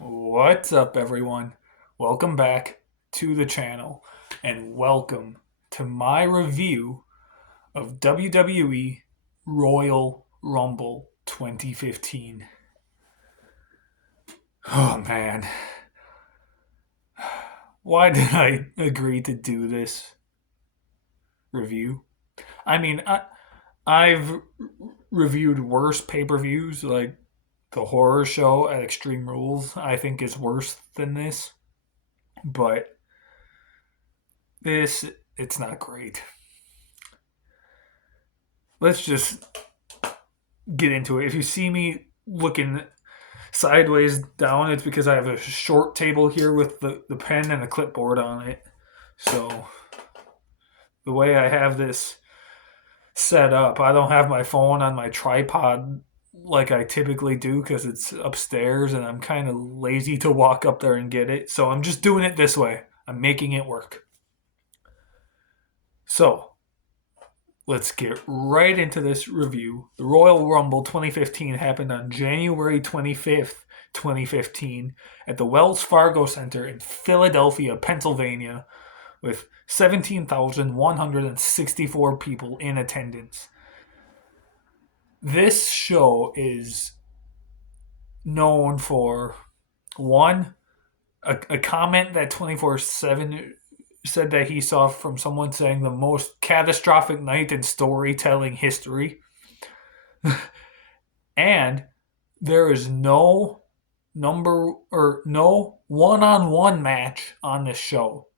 What's up, everyone? Welcome back to the channel and welcome to my review of WWE Royal Rumble 2015. Oh man, why did I agree to do this review? I mean, I've reviewed worse pay per views, like the horror show at Extreme Rules, I think is worse than this, but this, it's not great. Let's just get into it. If you see me looking sideways down, it's because I have a short table here with the pen and the clipboard on it. So the way I have this set up, I don't have my phone on my tripod like I typically do because it's upstairs and I'm kind of lazy to walk up there and get it. So I'm just doing it this way. I'm making it work. So let's get right into this review. The Royal Rumble 2015 happened on January 25th, 2015, at the Wells Fargo Center in Philadelphia, Pennsylvania, with 17,164 people in attendance. This show is known for one, a comment that 24/7 said that he saw from someone saying the most catastrophic night in storytelling history. And there is no one-on-one match on this show.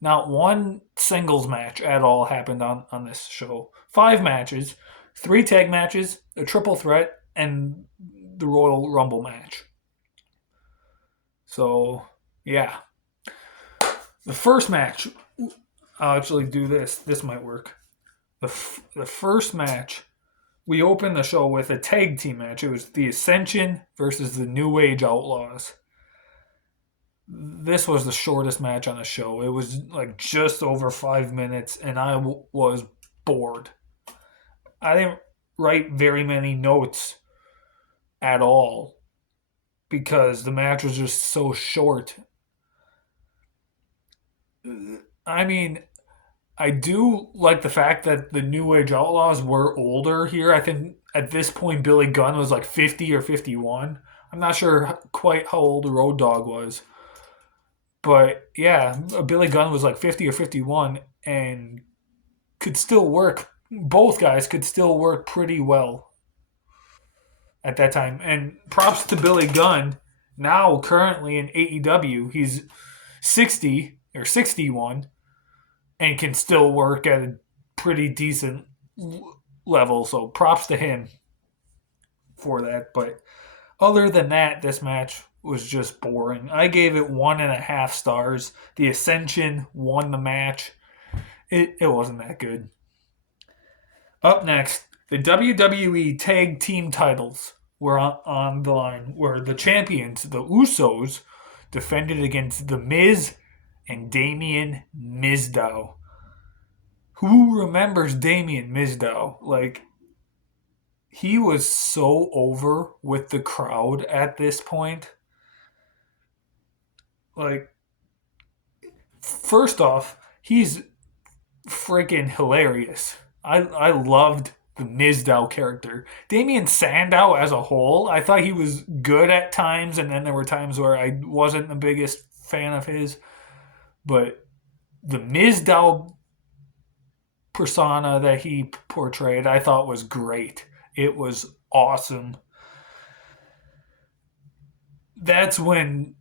Not one singles match at all happened on this show. 5 matches, 3 tag matches, a triple threat, and the Royal Rumble match. So, yeah. The first match, I'll actually do this. This might work. The first match, we opened the show with a tag team match. It was the Ascension versus the New Age Outlaws. This was the shortest match on the show. It was like just over 5 minutes, and I was bored. I didn't write very many notes at all because the match was just so short. I mean, I do like the fact that the New Age Outlaws were older here. I think at this point Billy Gunn was like 50 or 51. I'm not sure quite how old Road Dogg was. But yeah, Billy Gunn was like 50 or 51 and could still work. Both guys could still work pretty well at that time. And props to Billy Gunn. Now, currently in AEW, he's 60 or 61 and can still work at a pretty decent level. So props to him for that. But other than that, this match was just boring. I gave it 1.5 stars. The Ascension won the match. It wasn't that good. Up next, the WWE Tag Team titles were on the line, where the champions, the Usos, defended against The Miz and Damien Mizdow. Who remembers Damien Mizdow? Like, he was so over with the crowd at this point. Like, first off, he's freaking hilarious. I loved the Mizdow character. Damien Sandow as a whole, I thought he was good at times, and then there were times where I wasn't the biggest fan of his. But the Mizdow persona that he portrayed, I thought was great. It was awesome. That's when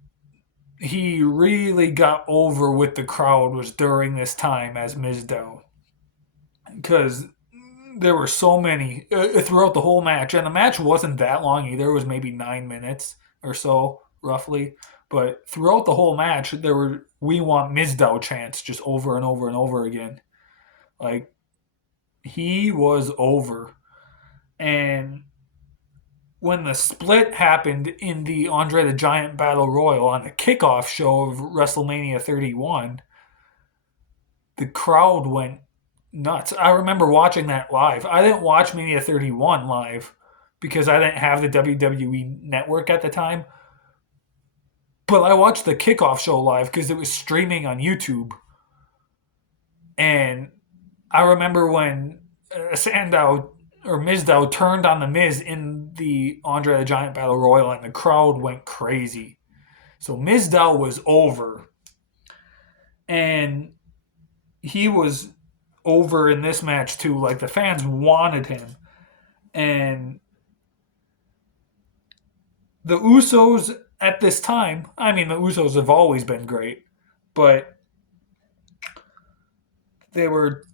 he really got over with the crowd, was during this time as Mizdow, because there were so many throughout the whole match, and the match wasn't that long either. It was maybe 9 minutes or so, roughly. But throughout the whole match, there were "We want Mizdow" chants just over and over and over again. Like, he was over, and when the split happened in the Andre the Giant Battle Royal on the kickoff show of WrestleMania 31, the crowd went nuts. I remember watching that live. I didn't watch Mania 31 live because I didn't have the WWE network at the time. But I watched the kickoff show live because it was streaming on YouTube. And I remember when Sandow or Mizdow turned on the Miz in the Andre the Giant Battle Royal, and the crowd went crazy. So Mizdow was over, and he was over in this match too. Like the fans wanted him, and the Usos at this time. I mean, the Usos have always been great, but they were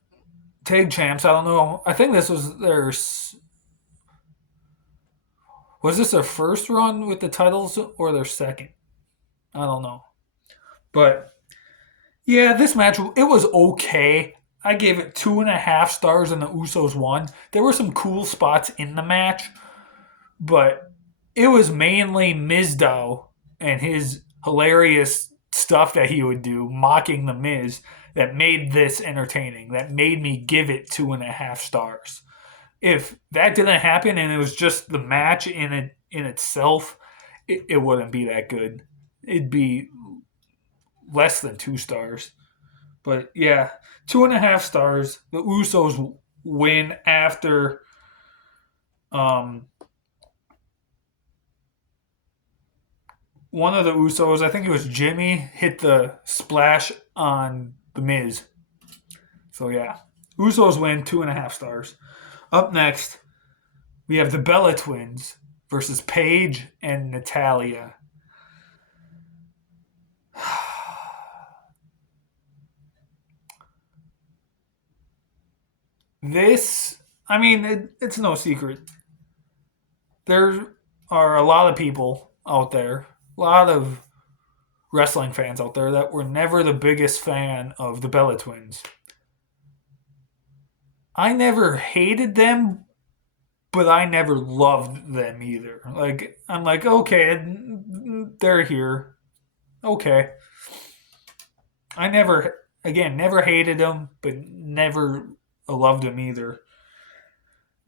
tag champs. I don't know. I think this was their. Was this their first run with the titles or their second? I don't know. But yeah, this match, it was okay. I gave it 2.5 stars and the Usos won. There were some cool spots in the match, but it was mainly Mizdow and his hilarious stuff that he would do, mocking the Miz, that made this entertaining, that made me give it 2.5 stars. If that didn't happen and it was just the match in itself, it wouldn't be that good. It'd be less than 2 stars. But yeah, 2.5 stars. The Usos win after one of the Usos, I think it was Jimmy, hit the splash on the Miz. So yeah, Usos win 2.5 stars. Up next, we have the Bella Twins versus Paige and Natalia. This, I mean, it's no secret. There are a lot of people out there, a lot of wrestling fans out there that were never the biggest fan of the Bella Twins. I never hated them, but I never loved them either. Like, I'm like, okay, they're here. Okay. I never hated them, but never loved them either.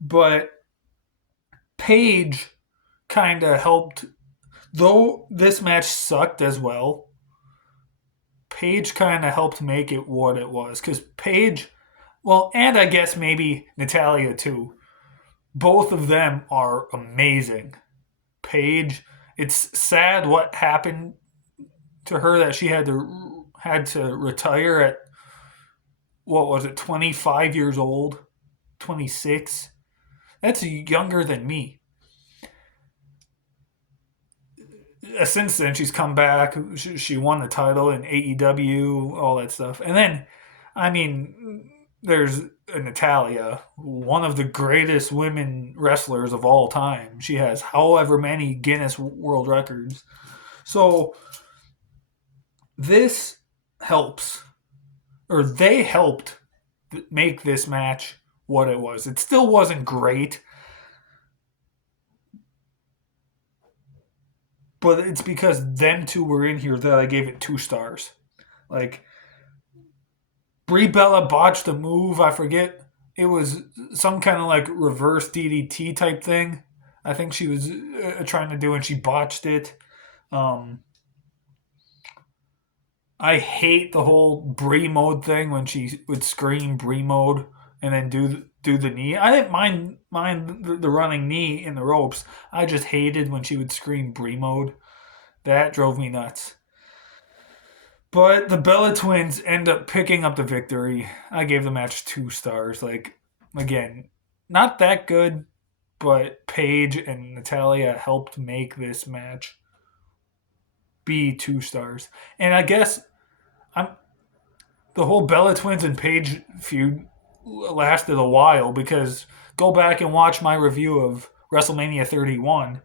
But Paige kind of helped, though this match sucked as well. Paige kind of helped make it what it was. Because Paige, well, and I guess maybe Natalia too. Both of them are amazing. Paige, it's sad what happened to her, that she had to retire at, what was it, 25 years old, 26. That's younger than me. Since then, she's come back. She won the title in AEW, all that stuff. And then, I mean, there's Natalia, one of the greatest women wrestlers of all time. She has however many Guinness World Records. So this helps, or they helped make this match what it was. It still wasn't great, but it's because them two were in here that I gave it 2 stars. Like, Brie Bella botched a move. I forget. It was some kind of like reverse DDT type thing. I think she was trying to do, and she botched it. I hate the whole Brie mode thing when she would scream Brie mode and then do the knee. I didn't mind the running knee in the ropes. I just hated when she would scream Brie mode. That drove me nuts. But the Bella Twins end up picking up the victory. I gave the match 2 stars. Like, again, not that good, but Paige and Natalia helped make this match be 2 stars. And I guess the whole Bella Twins and Paige feud lasted a while, because go back and watch my review of WrestleMania 31.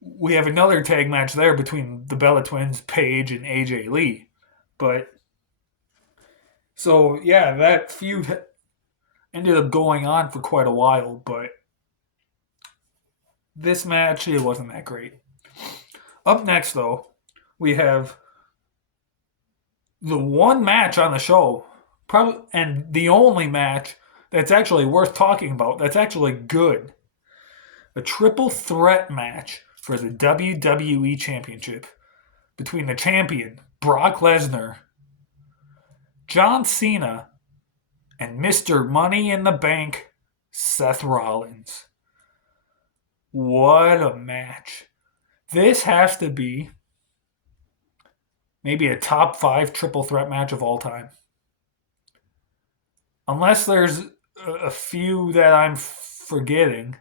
We have another tag match there between the Bella Twins, Paige, and AJ Lee. But, so yeah, that feud ended up going on for quite a while, but this match, it wasn't that great. Up next, though, we have the one match on the show, probably, and the only match that's actually worth talking about, that's actually good. A triple threat match for the WWE Championship. between the champion, Brock Lesnar, John Cena, and Mr. Money in the Bank, Seth Rollins. What a match. This has to be maybe a top 5 triple threat match of all time. Unless there's a few that I'm forgetting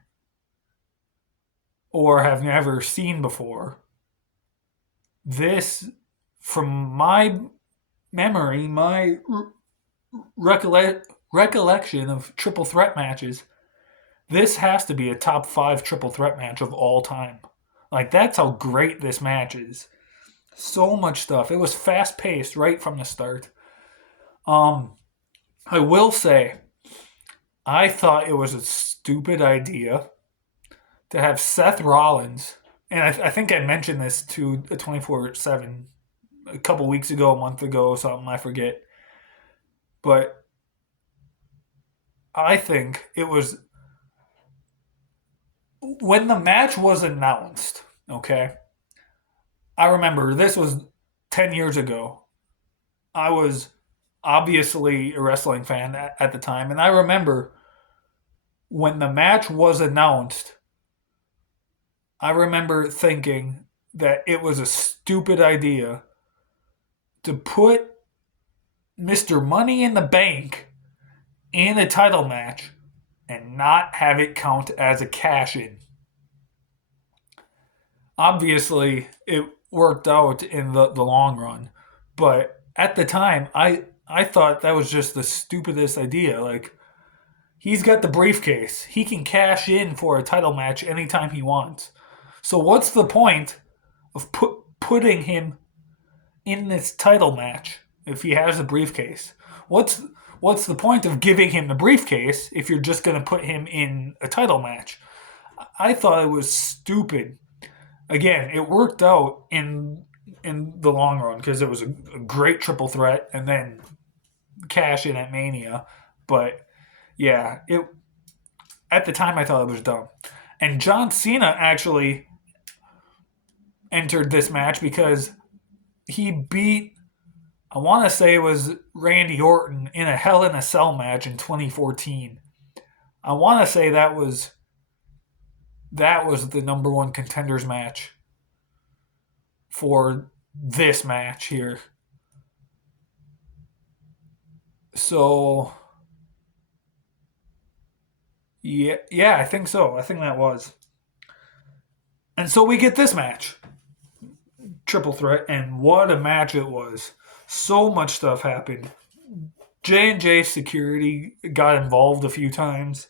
or have never seen before. This, from my memory, my recollection of triple threat matches, this has to be a top 5 triple threat match of all time. Like, that's how great this match is. So much stuff. It was fast paced right from the start. I will say, I thought it was a stupid idea to have Seth Rollins, and I think I mentioned this to a 24/7 a couple weeks ago, a month ago, or something, I forget. But I think it was when the match was announced, okay? I remember this was 10 years ago. I was obviously a wrestling fan at the time, and I remember when the match was announced, I remember thinking that it was a stupid idea to put Mr. Money in the Bank in a title match and not have it count as a cash in. Obviously, it worked out in the long run, but at the time, I thought that was just the stupidest idea. Like, he's got the briefcase, he can cash in for a title match anytime he wants. So, what's the point of putting him in this title match if he has a briefcase? What's the point of giving him the briefcase if you're just going to put him in a title match? I thought it was stupid. Again, it worked out in the long run because it was a great triple threat and then cash in at Mania. But yeah, it at the time I thought it was dumb. And John Cena actually entered this match because he beat, I want to say it was Randy Orton in a Hell in a Cell match in 2014. I want to say that was the number one contenders match for this match here. So yeah, I think so. I think that was. And so we get this match. Triple threat, and what a match it was. So much stuff happened. J&J security got involved a few times.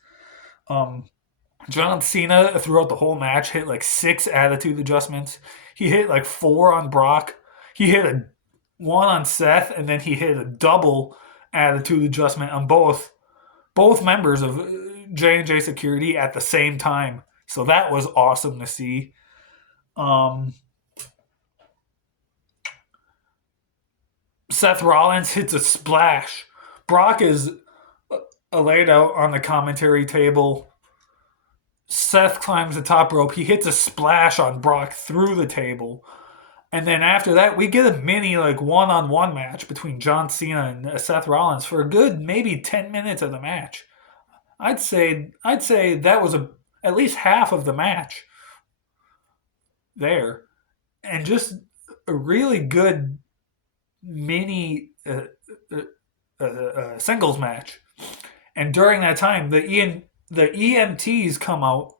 John Cena, throughout the whole match, hit like 6 attitude adjustments. He hit like 4 on Brock. He hit a 1 on Seth, and then he hit a double attitude adjustment on both members of J&J security at the same time. So that was awesome to see. Seth Rollins hits a splash. Brock is laid out on the commentary table. Seth climbs the top rope. He hits a splash on Brock through the table. And then after that, we get a mini like one-on-one match between John Cena and Seth Rollins for a good maybe 10 minutes of the match. I'd say that was at least half of the match there. And just a really good mini singles match. And during that time, the EMTs come out,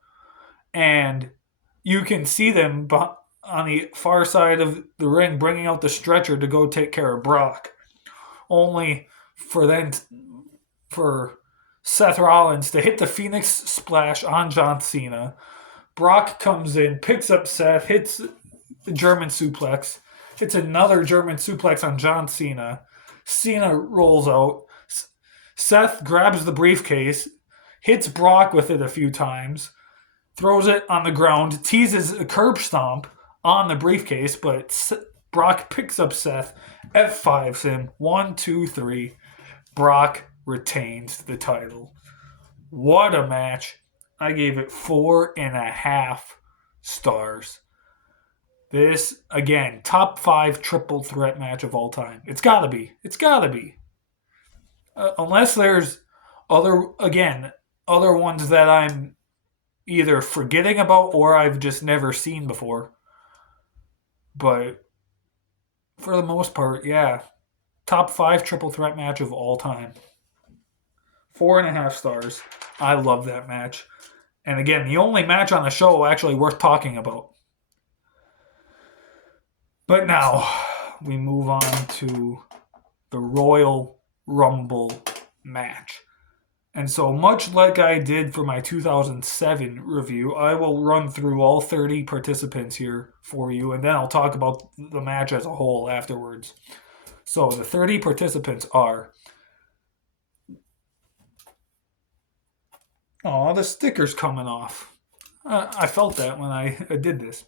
and you can see them on the far side of the ring bringing out the stretcher to go take care of Brock. Only for Seth Rollins to hit the Phoenix Splash on John Cena. Brock comes in, picks up Seth, hits the German suplex, hits another German suplex on John Cena. Cena rolls out. Seth grabs the briefcase, hits Brock with it a few times, throws it on the ground, teases a curb stomp on the briefcase, but Brock picks up Seth, F5s him, 1, 2, 3. Brock retains the title. What a match. I gave it 4.5 stars. This, again, top 5 triple threat match of all time. It's gotta be. It's gotta be. Unless there's other ones that I'm either forgetting about or I've just never seen before. But for the most part, yeah. Top 5 triple threat match of all time. 4.5 stars. I love that match. And again, the only match on the show actually worth talking about. But now we move on to the Royal Rumble match. And so, much like I did for my 2007 review, I will run through all 30 participants here for you, and then I'll talk about the match as a whole afterwards. So, the 30 participants are. Oh, the sticker's coming off. I felt that when I did this.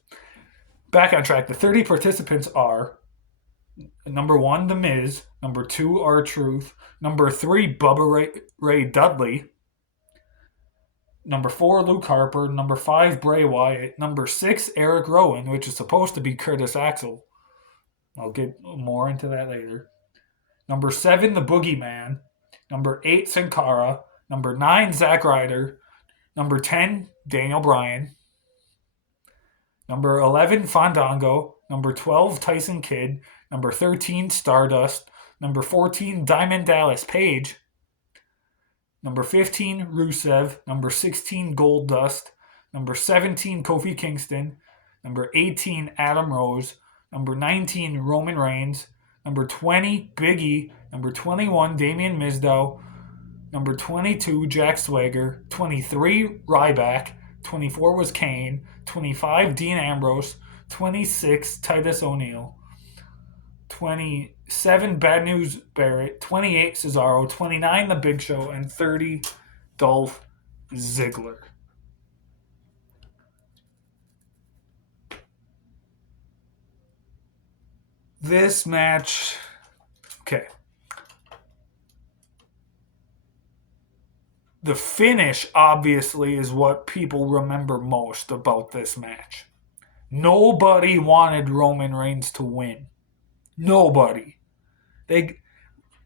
Back on track. The 30 participants are number 1, The Miz. Number 2, R-Truth. Number 3, Bubba Ray Dudley. Number 4, Luke Harper. Number 5, Bray Wyatt. Number 6, Eric Rowan, which is supposed to be Curtis Axel. I'll get more into that later. Number 7, The Boogeyman. Number 8, Sin Cara. Number 9, Zack Ryder. Number 10, Daniel Bryan. Number 11, Fandango. Number 12, Tyson Kidd. Number 13, Stardust. Number 14, Diamond Dallas Page. Number 15, Rusev. Number 16, Goldust. Number 17, Kofi Kingston. Number 18, Adam Rose. Number 19, Roman Reigns. Number 20, Big E. Number 21, Damian Mizdow. Number 22, Jack Swagger. 23, Ryback. 24 was Kane. 25, Dean Ambrose. 26, Titus O'Neil. 27, Bad News Barrett. 28, Cesaro. 29, The Big Show. And 30, Dolph Ziggler. This match... Okay. The finish, obviously, is what people remember most about this match. Nobody wanted Roman Reigns to win. Nobody.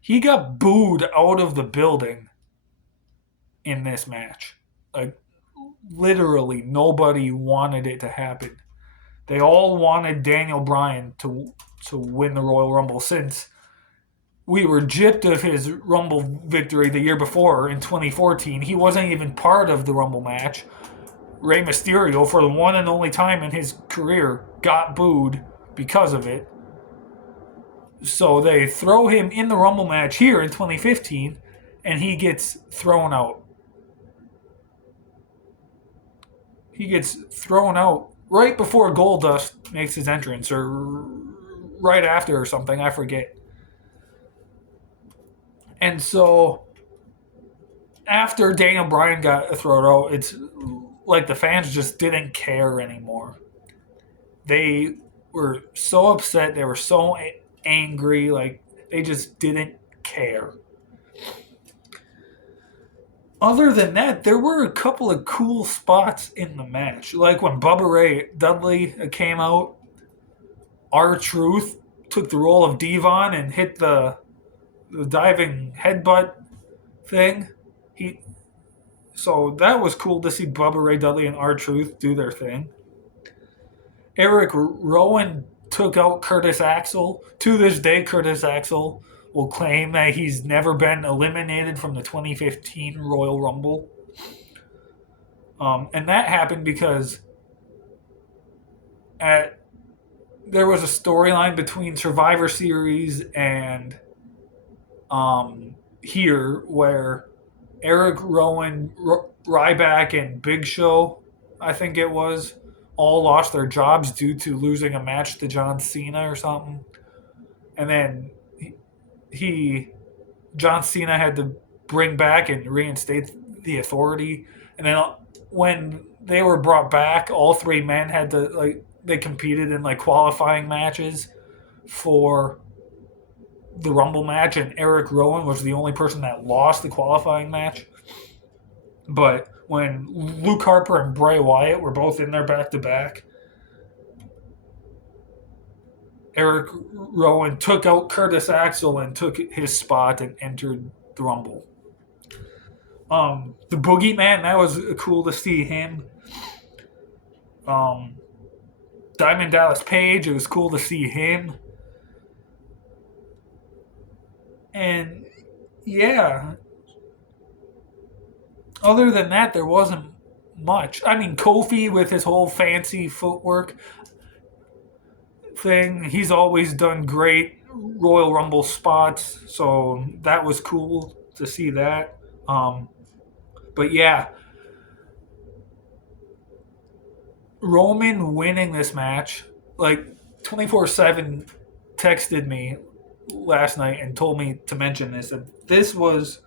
He got booed out of the building in this match. Like, literally, nobody wanted it to happen. They all wanted Daniel Bryan to win the Royal Rumble since we were gypped of his Rumble victory the year before in 2014. He wasn't even part of the Rumble match. Rey Mysterio, for the one and only time in his career, got booed because of it. So they throw him in the Rumble match here in 2015, and he gets thrown out. He gets thrown out right before Goldust makes his entrance, or right after or something, I forget. And so, after Daniel Bryan got thrown out, it's like the fans just didn't care anymore. They were so upset. They were so angry. Like, they just didn't care. Other than that, there were a couple of cool spots in the match. Like when Bubba Ray Dudley came out, R-Truth took the role of Devon and hit the diving headbutt thing. So that was cool to see Bubba Ray Dudley and R-Truth do their thing. Eric Rowan took out Curtis Axel. To this day, Curtis Axel will claim that he's never been eliminated from the 2015 Royal Rumble. And that happened because there was a storyline between Survivor Series and here where Eric Rowan, Ryback, and Big Show, I think it was, all lost their jobs due to losing a match to John Cena or something. And then John Cena had to bring back and reinstate the Authority. And then when they were brought back, all three men had to, they competed in qualifying matches for the Rumble match, and Eric Rowan was the only person that lost the qualifying match. But when Luke Harper and Bray Wyatt were both in there back to back, Eric Rowan took out Curtis Axel and took his spot and entered the Rumble. The Boogeyman, that was cool to see him. Um, Diamond Dallas Page, it was cool to see him. And yeah, other than that, there wasn't much. I mean, Kofi with his whole fancy footwork thing, he's always done great Royal Rumble spots, so that was cool to see that. But yeah, Roman winning this match, like 24/7 texted me last night and told me to mention this. That this was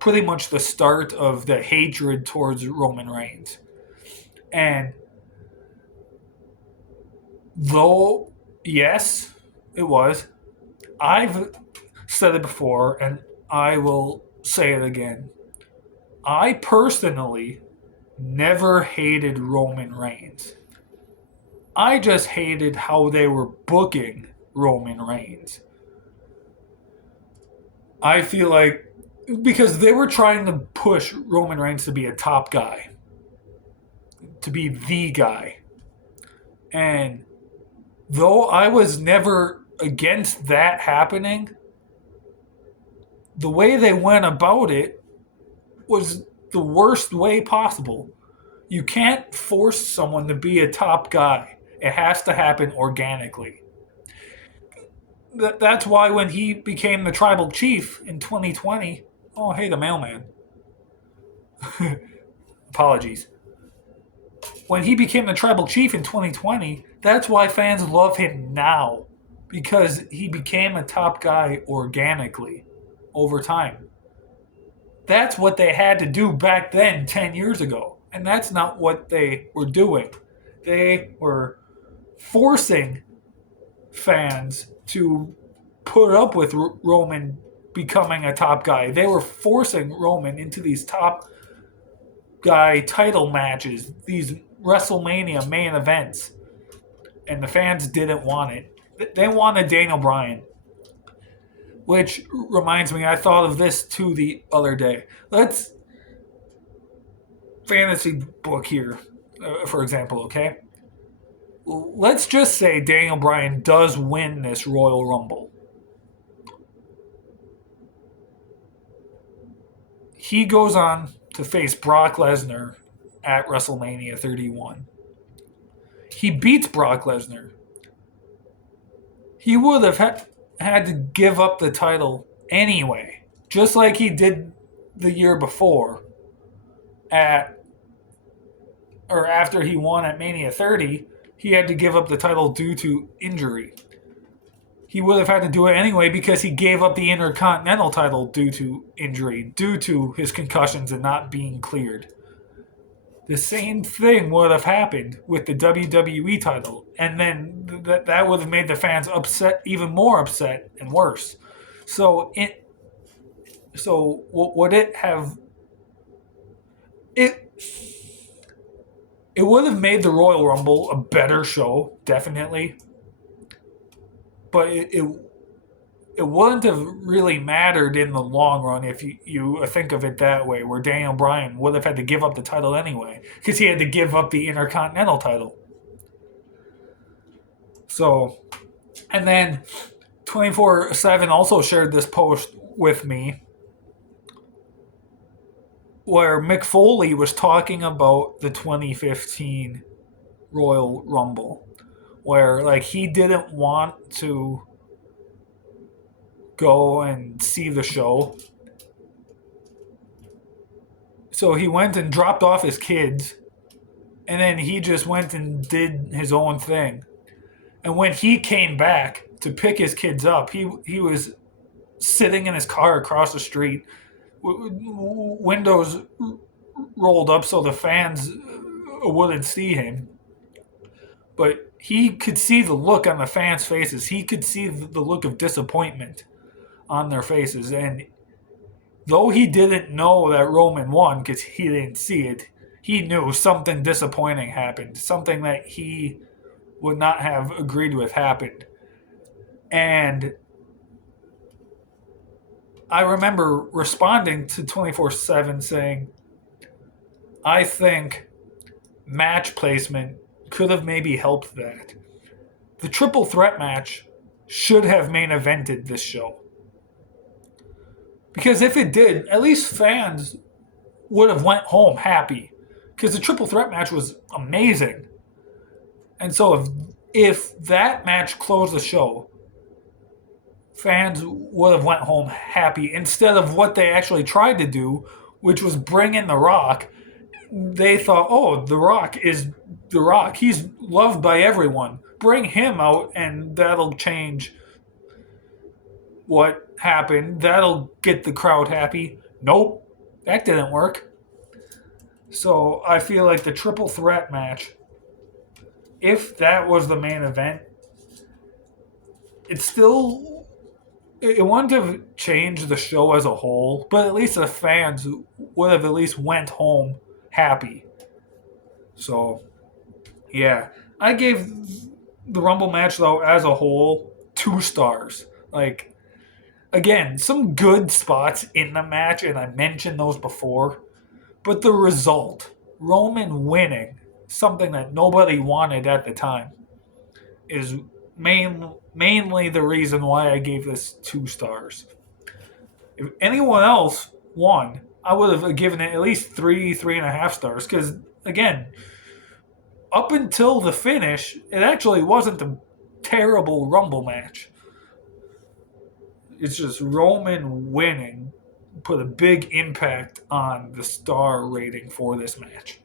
pretty much the start of the hatred towards Roman Reigns. And though, yes, it was, I've said it before and I will say it again. I personally never hated Roman Reigns. I just hated how they were booking Roman Reigns. I feel like because they were trying to push Roman Reigns to be a top guy, to be the guy. And though I was never against that happening, the way they went about it was the worst way possible. You can't force someone to be a top guy. It has to happen organically. That's why when he became the tribal chief in 2020, oh, hey, the mailman. Apologies. When he became the tribal chief in 2020, that's why fans love him now. Because he became a top guy organically over time. That's what they had to do back then, 10 years ago. And that's not what they were doing. They were forcing fans to put up with Roman becoming a top guy. They were forcing Roman into these top guy title matches, these WrestleMania main events. And the fans didn't want it. They wanted Daniel Bryan. Which reminds me, I thought of this too the other day. Let's fantasy book here, for example, okay? Let's just say Daniel Bryan does win this Royal Rumble. He goes on to face Brock Lesnar at WrestleMania 31. He beats Brock Lesnar. He would have had to give up the title anyway, just like he did the year before after he won at Mania 30, he had to give up the title due to injury. He would have had to do it anyway because he gave up the Intercontinental title due to injury, due to his concussions and not being cleared. The same thing would have happened with the WWE title, and then that would have made the fans upset, even more upset and worse. So would it have it? It would have made the Royal Rumble a better show, definitely. But it wouldn't have really mattered in the long run if you think of it that way, where Daniel Bryan would have had to give up the title anyway, because he had to give up the Intercontinental title. So, and then 24/7 also shared this post with me where Mick Foley was talking about the 2015 Royal Rumble, where like he didn't want to go and see the show. So he went and dropped off his kids, and then he just went and did his own thing. And when he came back to pick his kids up, he was sitting in his car across the street, windows rolled up so the fans wouldn't see him. But he could see the look on the fans' faces. He could see the look of disappointment on their faces. And though he didn't know that Roman won because he didn't see it, he knew something disappointing happened. Something that he would not have agreed with happened. And I remember responding to 24/7 saying, I think match placement could have maybe helped that. The triple threat match should have main evented this show. Because if it did, at least fans would have went home happy. Because the triple threat match was amazing. And so if that match closed the show, fans would have went home happy instead of what they actually tried to do, which was bring in The Rock. They thought, oh, The Rock is The Rock. He's loved by everyone. Bring him out and that'll change what happened. That'll get the crowd happy. Nope, that didn't work. So I feel like the triple threat match, if that was the main event, it's still, it wouldn't have changed the show as a whole, but at least the fans would have at least went home happy. So yeah, I gave the Rumble match though as a whole 2 stars. Like, again, some good spots in the match, and I mentioned those before. But the result, Roman winning, something that nobody wanted at the time, is mainly the reason why I gave this 2 stars. If anyone else won, I would have given it at least 3.5 stars. Because, again, up until the finish, it actually wasn't a terrible Rumble match. It's just Roman winning put a big impact on the star rating for this match.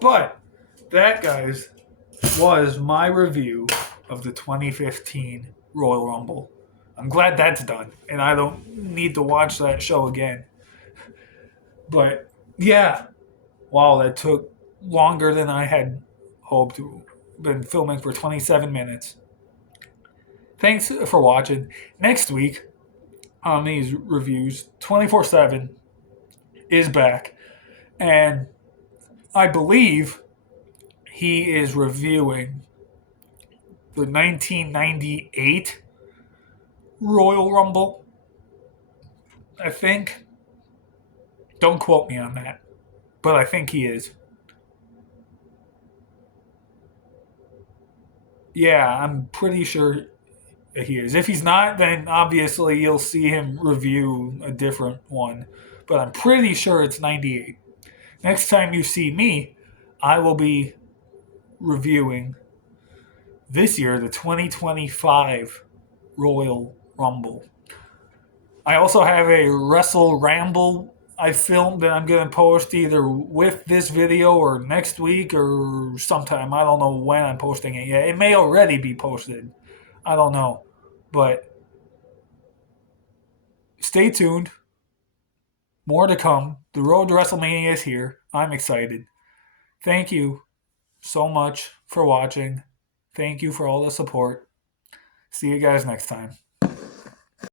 But that, guys, was my review of the 2015 Royal Rumble. I'm glad that's done, and I don't need to watch that show again. But yeah, wow, that took longer than I had hoped to. Been filming for 27 minutes. Thanks for watching. Next week on these reviews, 24/7 is back, and I believe he is reviewing the 1998 Royal Rumble. I think. Don't quote me on that, but I think he is. Yeah, I'm pretty sure he is. If he's not, then obviously you'll see him review a different one. But I'm pretty sure it's 98. Next time you see me, I will be reviewing this year the 2025 Royal Rumble. I also have a Wrestle Ramble I filmed that I'm going to post either with this video or next week or sometime. I don't know when I'm posting it yet. It may already be posted. I don't know. But stay tuned. More to come. The road to WrestleMania is here. I'm excited. Thank you so much for watching. Thank you for all the support. See you guys next time.